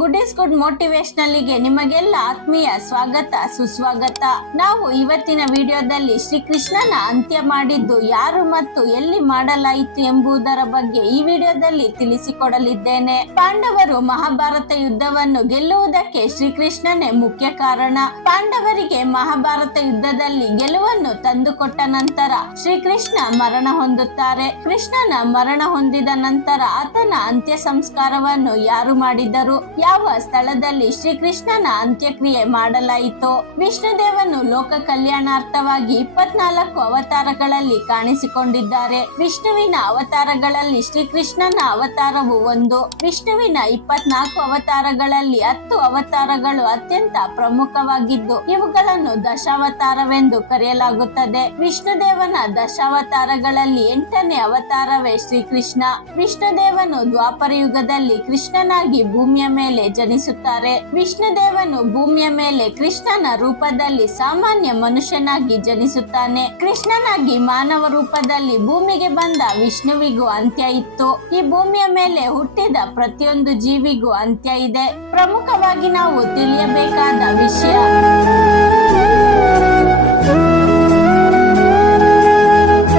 Good is good ಮೋಟಿವೇಶನಲ್ಗೆ ನಿಮಗೆಲ್ಲ ಆತ್ಮೀಯ ಸ್ವಾಗತ ಸುಸ್ವಾಗತ. ನಾವು ಇವತ್ತಿನ ವಿಡಿಯೋದಲ್ಲಿ ಶ್ರೀಕೃಷ್ಣನ ಅಂತ್ಯ ಮಾಡಿದ್ದು ಯಾರು ಮತ್ತು ಎಲ್ಲಿ ಮಾಡಲಾಯಿತು ಎಂಬುದರ ಬಗ್ಗೆ ಈ ವಿಡಿಯೋದಲ್ಲಿ ತಿಳಿಸಿಕೊಡಲಿದ್ದೇನೆ. ಪಾಂಡವರು ಮಹಾಭಾರತ ಯುದ್ಧವನ್ನು ಗೆಲ್ಲುವುದಕ್ಕೆ ಶ್ರೀಕೃಷ್ಣನೇ ಮುಖ್ಯ ಕಾರಣ. ಪಾಂಡವರಿಗೆ ಮಹಾಭಾರತ ಯುದ್ಧದಲ್ಲಿ ಗೆಲುವನ್ನು ತಂದುಕೊಟ್ಟ ನಂತರ ಶ್ರೀಕೃಷ್ಣ ಮರಣ ಹೊಂದುತ್ತಾರೆ. ಕೃಷ್ಣನ ಮರಣ ಹೊಂದಿದ ನಂತರ ಆತನ ಅಂತ್ಯ ಸಂಸ್ಕಾರವನ್ನು ಯಾರು ಮಾಡಿದರು, ಯಾವ ಸ್ಥಳದಲ್ಲಿ ಶ್ರೀಕೃಷ್ಣನ ಅಂತ್ಯಕ್ರಿಯೆ ಮಾಡಲಾಯಿತು? ವಿಷ್ಣುದೇವನು ಲೋಕ ಕಲ್ಯಾಣಾರ್ಥವಾಗಿ 24 ಅವತಾರಗಳಲ್ಲಿ ಕಾಣಿಸಿಕೊಂಡಿದ್ದಾರೆ. ವಿಷ್ಣುವಿನ ಅವತಾರಗಳಲ್ಲಿ ಶ್ರೀಕೃಷ್ಣನ ಅವತಾರವು ಒಂದು. ವಿಷ್ಣುವಿನ 24 ಅವತಾರಗಳಲ್ಲಿ 10 ಅವತಾರಗಳು ಅತ್ಯಂತ ಪ್ರಮುಖವಾಗಿದ್ದು ಇವುಗಳನ್ನು ದಶಾವತಾರವೆಂದು ಕರೆಯಲಾಗುತ್ತದೆ. ವಿಷ್ಣುದೇವನ ದಶಾವತಾರಗಳಲ್ಲಿ 8ನೇ ಅವತಾರವೇ ಶ್ರೀಕೃಷ್ಣ. ವಿಷ್ಣುದೇವನು ದ್ವಾಪರ ಯುಗದಲ್ಲಿ ಕೃಷ್ಣನಾಗಿ ಭೂಮಿಯ ಮೇಲೆ ಜನಿಸುತ್ತಾರೆ. ವಿಷ್ಣುದೇವನು ಭೂಮಿಯ ಮೇಲೆ ಕೃಷ್ಣನ ರೂಪದಲ್ಲಿ ಸಾಮಾನ್ಯ ಮನುಷ್ಯನಾಗಿ ಜನಿಸುತ್ತಾನೆ. ಕೃಷ್ಣನಾಗಿ ಮಾನವ ರೂಪದಲ್ಲಿ ಭೂಮಿಗೆ ಬಂದ ವಿಷ್ಣುವಿಗೂ ಅಂತ್ಯ ಇತ್ತು. ಈ ಭೂಮಿಯ ಮೇಲೆ ಹುಟ್ಟಿದ ಪ್ರತಿಯೊಂದು ಜೀವಿಗೂ ಅಂತ್ಯ ಇದೆ. ಪ್ರಮುಖವಾಗಿ ನಾವು ತಿಳಿಯಬೇಕಾದ ವಿಷಯ,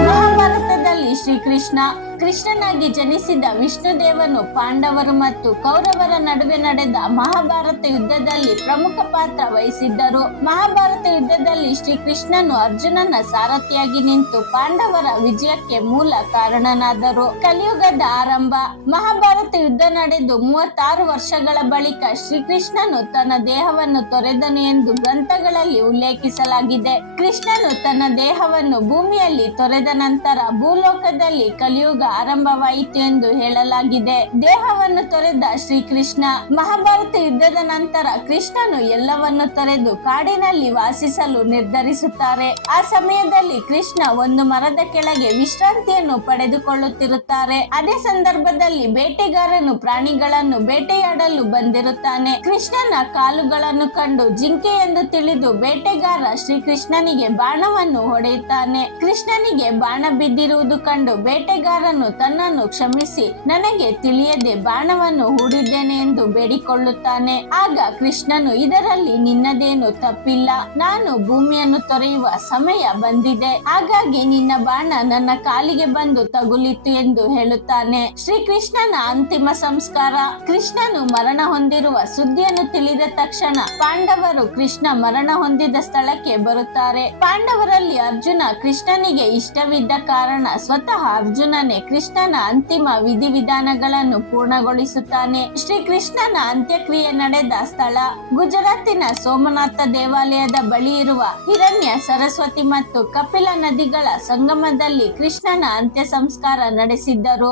ಮಹಾಭಾರತದಲ್ಲಿ ಕೃಷ್ಣನಾಗಿ ಜನಿಸಿದ ವಿಷ್ಣುದೇವನು ಪಾಂಡವರು ಮತ್ತು ಕೌರವರ ನಡುವೆ ನಡೆದ ಮಹಾಭಾರತ ಯುದ್ಧದಲ್ಲಿ ಪ್ರಮುಖ ಪಾತ್ರ ವಹಿಸಿದ್ದರು. ಮಹಾಭಾರತ ಯುದ್ಧದಲ್ಲಿ ಶ್ರೀಕೃಷ್ಣನು ಅರ್ಜುನನ ಸಾರಥಿಯಾಗಿ ನಿಂತು ಪಾಂಡವರ ವಿಜಯಕ್ಕೆ ಮೂಲ ಕಾರಣನಾದರು. ಕಲಿಯುಗದ ಆರಂಭ. ಮಹಾಭಾರತ ಯುದ್ಧ ನಡೆದು 36 ವರ್ಷಗಳ ಬಳಿಕ ಶ್ರೀಕೃಷ್ಣನು ತನ್ನ ದೇಹವನ್ನು ತೊರೆದನು ಎಂದು ಗ್ರಂಥಗಳಲ್ಲಿ ಉಲ್ಲೇಖಿಸಲಾಗಿದೆ. ಕೃಷ್ಣನು ತನ್ನ ದೇಹವನ್ನು ಭೂಮಿಯಲ್ಲಿ ತೊರೆದ ನಂತರ ಭೂಲೋಕದಲ್ಲಿ ಕಲಿಯುಗ ಆರಂಭವಾಯಿತು ಎಂದು ಹೇಳಲಾಗಿದೆ. ದೇಹವನ್ನು ತೊರೆದ ಶ್ರೀಕೃಷ್ಣ ಮಹಾಭಾರತ ಯುದ್ಧದ ನಂತರ ಕೃಷ್ಣನು ಎಲ್ಲವನ್ನು ತೊರೆದು ಕಾಡಿನಲ್ಲಿ ವಾಸಿಸಲು ನಿರ್ಧರಿಸುತ್ತಾರೆ. ಆ ಸಮಯದಲ್ಲಿ ಕೃಷ್ಣ ಒಂದು ಮರದ ಕೆಳಗೆ ವಿಶ್ರಾಂತಿಯನ್ನು ಪಡೆದುಕೊಳ್ಳುತ್ತಿರುತ್ತಾರೆ. ಅದೇ ಸಂದರ್ಭದಲ್ಲಿ ಬೇಟೆಗಾರನು ಪ್ರಾಣಿಗಳನ್ನು ಬೇಟೆಯಾಡಲು ಬಂದಿರುತ್ತಾನೆ. ಕೃಷ್ಣನ ಕಾಲುಗಳನ್ನು ಕಂಡು ಜಿಂಕೆ ಎಂದು ತಿಳಿದು ಬೇಟೆಗಾರ ಶ್ರೀಕೃಷ್ಣನಿಗೆ ಬಾಣವನ್ನು ಹೊಡೆಯುತ್ತಾನೆ. ಕೃಷ್ಣನಿಗೆ ಬಾಣ ಬಿದ್ದಿರುವುದು ಕಂಡು ಬೇಟೆಗಾರನು ತನ್ನನ್ನು ಕ್ಷಮಿಸಿ ನನಗೆ ತಿಳಿಯದೆ ಬಾಣವನ್ನು ಹೂಡಿದ್ದೇನೆ ಎಂದು ಬೇಡಿಕೊಳ್ಳುತ್ತಾನೆ. ಆಗ ಕೃಷ್ಣನು, ಇದರಲ್ಲಿ ನಿನ್ನದೇನು ತಪ್ಪಿಲ್ಲ, ನಾನು ಭೂಮಿಯನ್ನು ತೊರೆಯುವ ಸಮಯ ಬಂದಿದೆ, ಹಾಗಾಗಿ ನಿನ್ನ ಬಾಣ ನನ್ನ ಕಾಲಿಗೆ ಬಂದು ತಗುಲಿತು ಎಂದು ಹೇಳುತ್ತಾನೆ. ಶ್ರೀಕೃಷ್ಣನ ಅಂತಿಮ ಸಂಸ್ಕಾರ. ಕೃಷ್ಣನು ಮರಣ ಹೊಂದಿರುವ ಸುದ್ದಿಯನ್ನು ತಿಳಿದ ತಕ್ಷಣ ಪಾಂಡವರು ಕೃಷ್ಣ ಮರಣ ಹೊಂದಿದ ಸ್ಥಳಕ್ಕೆ ಬರುತ್ತಾರೆ. ಪಾಂಡವರಲ್ಲಿ ಅರ್ಜುನ ಕೃಷ್ಣನಿಗೆ ಇಷ್ಟವಿದ್ದ ಕಾರಣ ಸ್ವತಃ ಅರ್ಜುನನೇ ಕೃಷ್ಣನ ಅಂತಿಮ ವಿಧಿವಿಧಾನಗಳನ್ನು ಪೂರ್ಣಗೊಳಿಸುತ್ತಾನೆ. ಶ್ರೀಕೃಷ್ಣನ ಅಂತ್ಯಕ್ರಿಯೆ ನಡೆದ ಸ್ಥಳ ಗುಜರಾತಿನ ಸೋಮನಾಥ ದೇವಾಲಯದ ಬಳಿ ಇರುವ ಹಿರಣ್ಯ, ಸರಸ್ವತಿ ಮತ್ತು ಕಪಿಲ ನದಿಗಳ ಸಂಗಮದಲ್ಲಿ ಕೃಷ್ಣನ ಅಂತ್ಯ ಸಂಸ್ಕಾರ ನಡೆಸಿದ್ದರು.